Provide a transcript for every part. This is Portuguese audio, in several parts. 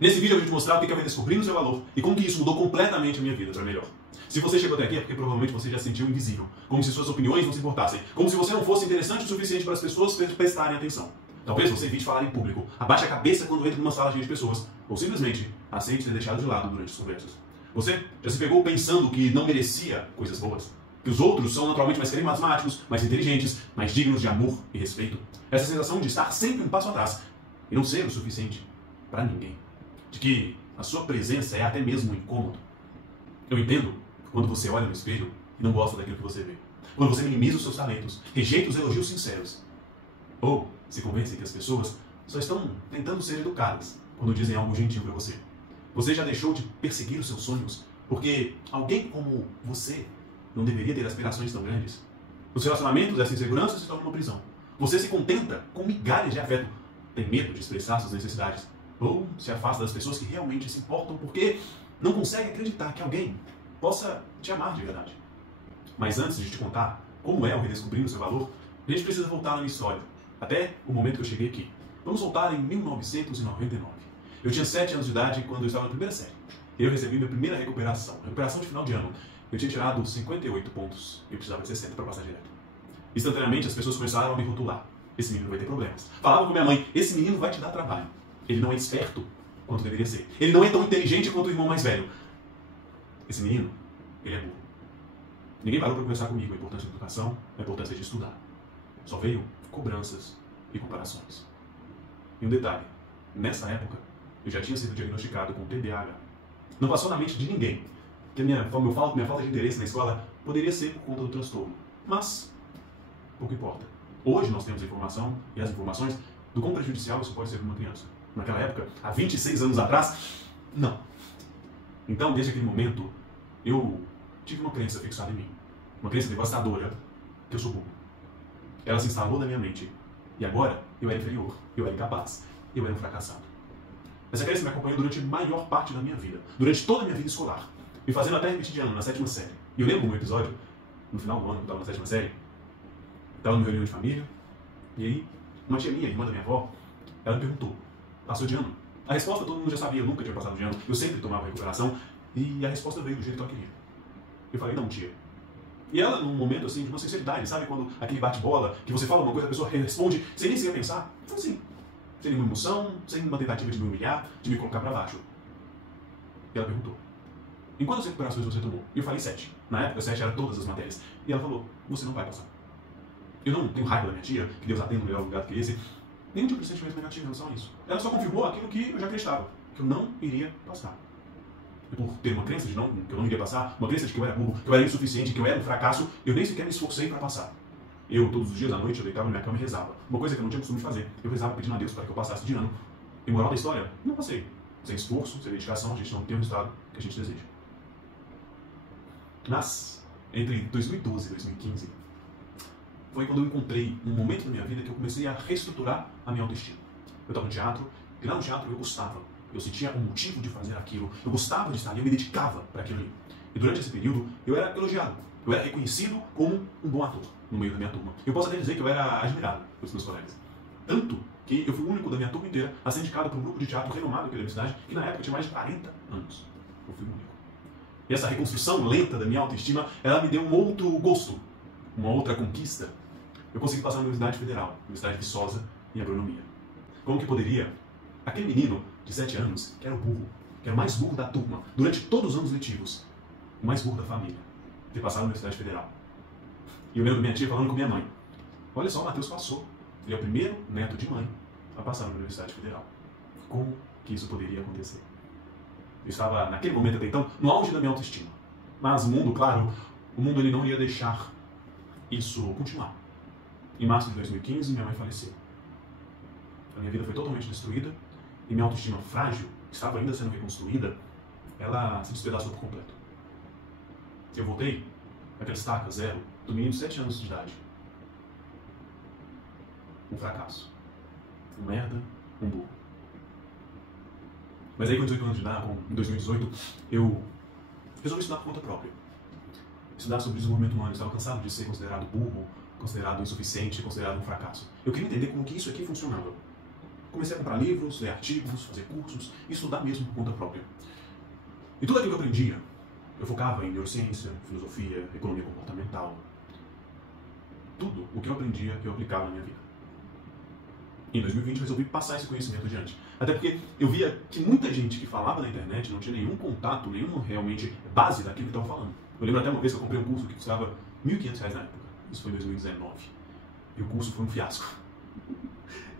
Nesse vídeo eu vou te mostrar o que é redescobrindo o seu valor e como que isso mudou completamente a minha vida para melhor. Se você chegou até aqui é porque provavelmente você já se sentiu invisível, como se suas opiniões não se importassem, como se você não fosse interessante o suficiente para as pessoas prestarem atenção. Talvez você evite falar em público, abaixe a cabeça quando entra numa sala cheia de pessoas, ou simplesmente aceite ser deixado de lado durante as conversas. Você já se pegou pensando que não merecia coisas boas? Que os outros são naturalmente mais carismáticos, mais inteligentes, mais dignos de amor e respeito? Essa sensação de estar sempre um passo atrás e não ser o suficiente para ninguém. De que a sua presença é até mesmo um incômodo. Eu entendo quando você olha no espelho e não gosta daquilo que você vê. Quando você minimiza os seus talentos, rejeita os elogios sinceros. Ou se convence que as pessoas só estão tentando ser educadas quando dizem algo gentil para você. Você já deixou de perseguir os seus sonhos porque alguém como você não deveria ter aspirações tão grandes? Os relacionamentos, essa insegurança se torna uma prisão. Você se contenta com migalhas de afeto, tem medo de expressar suas necessidades, ou se afasta das pessoas que realmente se importam porque não consegue acreditar que alguém possa te amar de verdade. Mas antes de te contar como é o redescobrindo o seu valor, a gente precisa voltar na minha história, até o momento que eu cheguei aqui. Vamos voltar em 1999. Eu tinha 7 anos de idade quando eu estava na primeira série. Eu recebi minha primeira recuperação de final de ano. Eu tinha tirado 58 pontos e eu precisava de 60 para passar direto. Instantaneamente as pessoas começaram a me rotular. Esse menino vai ter problemas. Falavam com minha mãe, esse menino vai te dar trabalho. Ele não é esperto quanto deveria ser. Ele não é tão inteligente quanto o irmão mais velho. Esse menino, ele é burro. Ninguém parou para conversar comigo a importância da educação, a importância de estudar. Só veio cobranças e comparações. E um detalhe, nessa época, eu já tinha sido diagnosticado com TDAH. Não passou na mente de ninguém que a minha falta de interesse na escola poderia ser por conta do transtorno. Mas, pouco importa. Hoje nós temos a informação e as informações do quão prejudicial isso pode ser para uma criança. Naquela época, há 26 anos atrás, não. Então, desde aquele momento, eu tive uma crença fixada em mim. Uma crença devastadora que eu sou burro. Ela se instalou na minha mente. E agora, eu era inferior, eu era incapaz, eu era um fracassado. Essa crença me acompanhou durante a maior parte da minha vida. Durante toda a minha vida escolar. Me fazendo até repetir de ano, na 7ª série. E eu lembro de um episódio, no final do ano, que eu estava na 7ª série, estava numa reunião de família, e aí, uma tia minha, irmã da minha avó, ela me perguntou, passou de ano? A resposta todo mundo já sabia, eu nunca tinha passado de ano, eu sempre tomava recuperação, e a resposta veio do jeito que ela queria. Eu falei, não, tia. E ela, num momento assim, de uma sinceridade, sabe quando aquele bate-bola, que você fala uma coisa, a pessoa responde sem nem sequer pensar? Assim, sem nenhuma emoção, sem uma tentativa de me humilhar, de me colocar para baixo. E ela perguntou, em quantas recuperações você tomou? E eu falei 7. Na época, 7 era todas as matérias. E ela falou, você não vai passar. Eu não tenho raiva da minha tia, que Deus a tenha no melhor lugar que esse, nenhum tipo de sentimento negativo em relação a isso. Ela só confirmou aquilo que eu já acreditava, que eu não iria passar. E por ter uma crença de que eu não iria passar, uma crença de que eu era burro, que eu era insuficiente, que eu era um fracasso, eu nem sequer me esforcei para passar. Eu, todos os dias à noite, eu deitava na minha cama e rezava. Uma coisa que eu não tinha costume de fazer. Eu rezava pedindo a Deus para que eu passasse de ano. E moral da história, não passei. Sem esforço, sem dedicação, a gente não tem o resultado que a gente deseja. Mas, entre 2012 e 2015, foi quando eu encontrei um momento na minha vida que eu comecei a reestruturar a minha autoestima. Eu estava no teatro, e lá no teatro eu gostava. Eu sentia um motivo de fazer aquilo. Eu gostava de estar ali, eu me dedicava para aquilo ali. E durante esse período, eu era elogiado. Eu era reconhecido como um bom ator no meio da minha turma. Eu posso até dizer que eu era admirado pelos meus colegas. Tanto que eu fui o único da minha turma inteira a ser indicado para um grupo de teatro renomado aqui da minha cidade, que na época tinha mais de 40 anos. Eu fui o único. E essa reconstrução lenta da minha autoestima, ela me deu um outro gosto, uma outra conquista. Eu consegui passar na Universidade Federal, Universidade de Viçosa, em agronomia. Como que poderia aquele menino de 7 anos, que era o burro, que era o mais burro da turma, durante todos os anos letivos, o mais burro da família, ter passado na Universidade Federal? E eu lembro minha tia falando com minha mãe, olha só, o Matheus passou. Ele é o primeiro neto de mãe a passar na Universidade Federal. Como que isso poderia acontecer? Eu estava, naquele momento até então, no auge da minha autoestima. Mas o mundo, claro, o mundo ele não ia deixar isso continuar. Em março de 2015, minha mãe faleceu. A minha vida foi totalmente destruída e minha autoestima frágil, que estava ainda sendo reconstruída, ela se despedaçou por completo. Eu voltei àquela estaca zero do menino de 7 anos de idade. Um fracasso. Um merda, um burro. Mas aí com 18 anos de idade, em 2018, eu resolvi estudar por conta própria. Estudar sobre desenvolvimento humano. Eu estava cansado de ser considerado burro, considerado insuficiente, considerado um fracasso. Eu queria entender como que isso aqui funcionava. comecei a comprar livros, ler artigos, fazer cursos, e estudar mesmo por conta própria. E tudo aquilo que eu aprendia, eu focava em neurociência, filosofia, economia comportamental. Tudo o que eu aprendia, eu aplicava na minha vida. Em 2020, resolvi passar esse conhecimento adiante. Até porque eu via que muita gente que falava na internet não tinha nenhum contato, nenhuma realmente base daquilo que estava falando. Eu lembro até uma vez que eu comprei um curso que custava R$1.500 na época. Isso foi em 2019. E o curso foi um fiasco.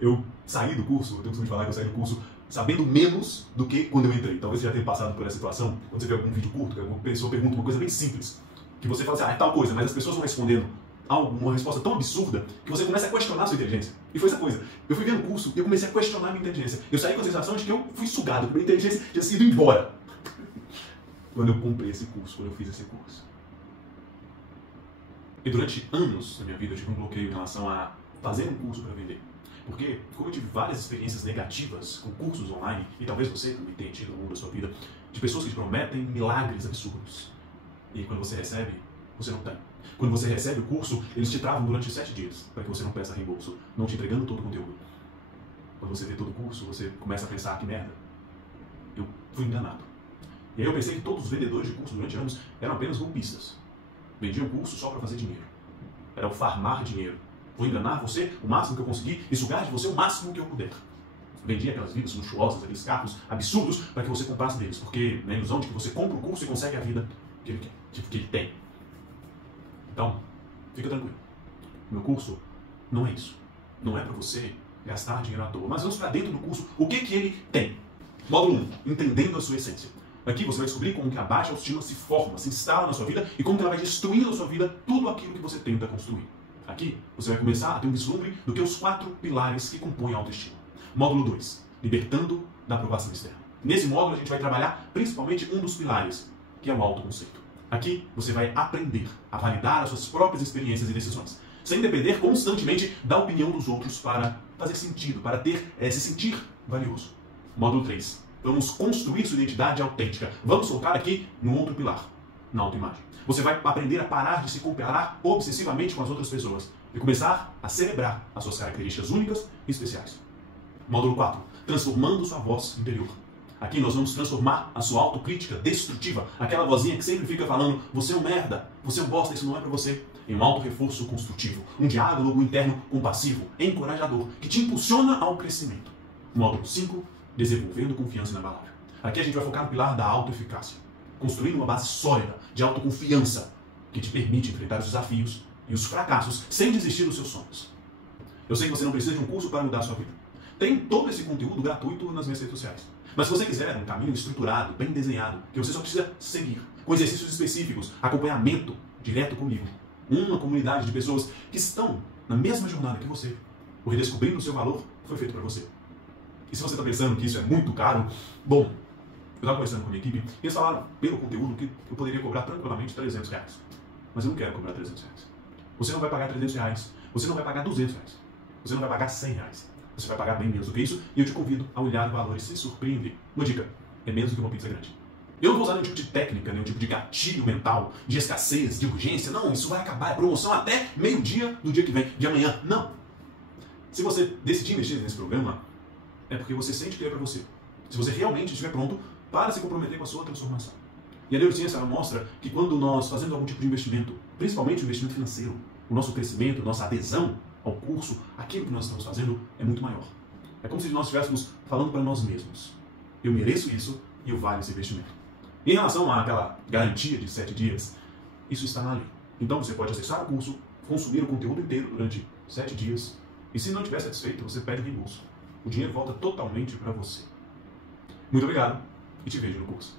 Eu saí do curso, eu tenho costume de falar que eu saí do curso sabendo menos do que quando eu entrei. Talvez você já tenha passado por essa situação, quando você vê algum vídeo curto, que alguma pessoa pergunta uma coisa bem simples, que você fala assim, é tal coisa, mas as pessoas vão respondendo uma resposta tão absurda que você começa a questionar a sua inteligência. E foi essa coisa. Eu fui ver um curso e eu comecei a questionar a minha inteligência. Eu saí com a sensação de que eu fui sugado, que a minha inteligência tinha sido embora. Quando eu comprei esse curso, quando eu fiz esse curso. E durante anos na minha vida eu tive um bloqueio em relação a fazer um curso para vender. Porque, como eu tive várias experiências negativas com cursos online, e talvez você também tenha tido no mundo da sua vida, de pessoas que te prometem milagres absurdos. E quando você recebe, você não tem. Quando você recebe o curso, eles te travam durante 7 dias, para que você não peça reembolso, não te entregando todo o conteúdo. Quando você vê todo o curso, você começa a pensar, que merda, eu fui enganado. E aí eu pensei que todos os vendedores de curso durante anos eram apenas golpistas. Vendiam curso só para fazer dinheiro. Era o farmar dinheiro. Vou enganar você o máximo que eu conseguir e sugar de você o máximo que eu puder. Vendia aquelas vidas luxuosas, aqueles carros absurdos para que você comprasse deles, porque na ilusão de que você compra o curso e consegue a vida que ele quer, que ele tem. Então, fica tranquilo. Meu curso não é isso. Não é para você gastar dinheiro à toa. Mas vamos para dentro do curso. O que ele tem? Módulo 1. Entendendo a sua essência. Aqui você vai descobrir como que a baixa autoestima se forma, se instala na sua vida e como que ela vai destruir na sua vida tudo aquilo que você tenta construir. Aqui você vai começar a ter um vislumbre do que os 4 pilares que compõem a autoestima. Módulo 2. Libertando da aprovação externa. Nesse módulo a gente vai trabalhar principalmente um dos pilares, que é o autoconceito. Aqui você vai aprender a validar as suas próprias experiências e decisões, sem depender constantemente da opinião dos outros para fazer sentido, para se sentir valioso. Módulo 3. Vamos construir sua identidade autêntica. Vamos focar aqui no outro pilar, na autoimagem. Você vai aprender a parar de se comparar obsessivamente com as outras pessoas e começar a celebrar as suas características únicas e especiais. Módulo 4. Transformando sua voz interior. Aqui nós vamos transformar a sua autocrítica destrutiva, aquela vozinha que sempre fica falando, você é um merda, você é um bosta, isso não é pra você, em um auto-reforço construtivo, um diálogo interno compassivo, encorajador, que te impulsiona ao crescimento. Módulo 5. Desenvolvendo confiança inabalável. Aqui a gente vai focar no pilar da autoeficácia, construindo uma base sólida de autoconfiança que te permite enfrentar os desafios e os fracassos sem desistir dos seus sonhos. Eu sei que você não precisa de um curso para mudar a sua vida. Tem todo esse conteúdo gratuito nas minhas redes sociais. Mas se você quiser um caminho estruturado, bem desenhado, que você só precisa seguir, com exercícios específicos, acompanhamento direto comigo, uma comunidade de pessoas que estão na mesma jornada que você, o Redescobrindo o Seu Valor foi feito para você. E se você está pensando que isso é muito caro, bom, eu estava conversando com a minha equipe e eles falaram, pelo conteúdo, que eu poderia cobrar tranquilamente R$300. Mas eu não quero cobrar R$300. Você não vai pagar R$300, você não vai pagar R$200, você não vai pagar R$100. Você vai pagar bem menos do que isso e eu te convido a olhar o valor e se surpreender. Uma dica, é menos do que uma pizza grande. Eu não vou usar nenhum tipo de técnica, nenhum tipo de gatilho mental, de escassez, de urgência. Não, isso vai acabar, é promoção até meio-dia do dia que vem, de amanhã. Não. Se você decidir investir nesse programa, é porque você sente que é para você. Se você realmente estiver pronto para se comprometer com a sua transformação. E a neurociência mostra que quando nós fazemos algum tipo de investimento, principalmente o investimento financeiro, o nosso crescimento, nossa adesão ao curso, aquilo que nós estamos fazendo é muito maior. É como se nós estivéssemos falando para nós mesmos. Eu mereço isso e eu valho esse investimento. Em relação àquela garantia de 7 dias, isso está na lei. Então você pode acessar o curso, consumir o conteúdo inteiro durante 7 dias e se não estiver satisfeito, você pede reembolso. O dinheiro volta totalmente para você. Muito obrigado e te vejo no curso.